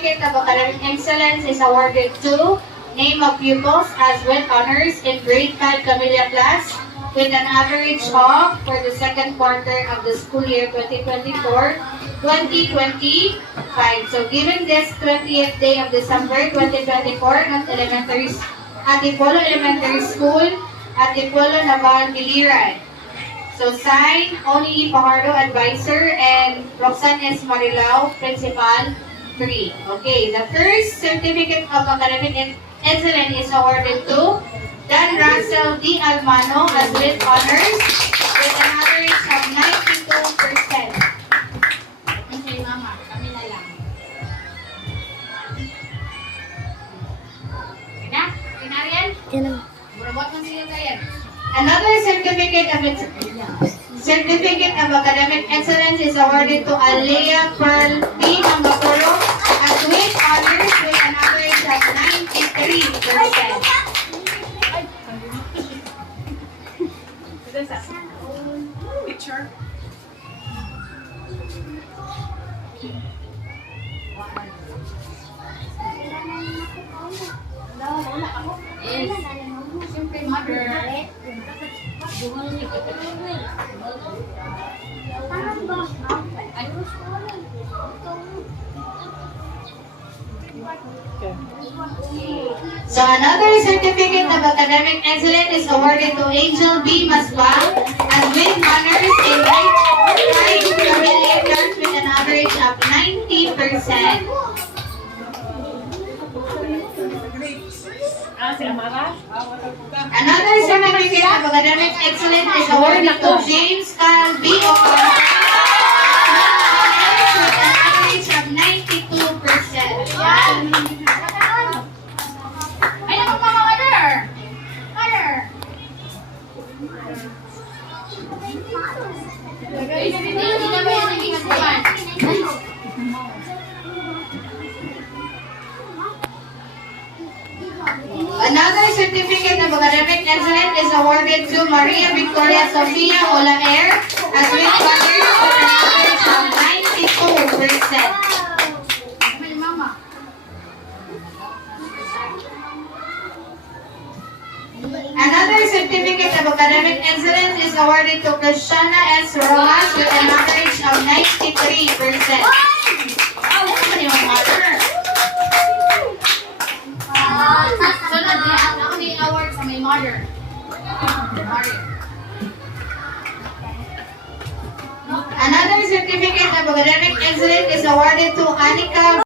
certificate of academic excellence is awarded to name of pupils as with honors in grade 5 Camellia class with an average of for the second quarter of the school year 2024-2025. So given this 20th day of December 2024 at Antipolo Elementary School at Antipolo Naval Giliran. So sign Oni Fajardo, Advisor, and Roxanne S. Marilao, Principal 3. Okay, the first certificate of academic excellence is awarded to Dan Russell D. Almano as with honors with an average of 92%. Okay, Mama, kami na lang. Okay na? Okay na rin? Burabot mo siya kayan. Another certificate of academic excellence is awarded to Alea Pearl P. Mangapuro as with honors with an average of 93%. Picture. Siyempre, mother. So another certificate of academic excellence is awarded to Angel B. Masbang as with honors in grade 5 Camellia class with an average of 90%. Another certificate of academic excellence is awarded to James Carl B. O'Connor with an average of 92%. Ay, naku, Mama, order! Order! Hindi na ba yan naging kasuhan? Another certificate of academic excellence is awarded to Maria Victoria Sofia Olaer as with honors with an average of 92%. Ay, Mama. Another certificate of academic excellence is awarded to Christiana S. Rojas with an average of 93%. Wow, ano yung mother? Sunod niya, ako may award sa may mother. Mother. Another certificate of academic excellence is awarded to Anika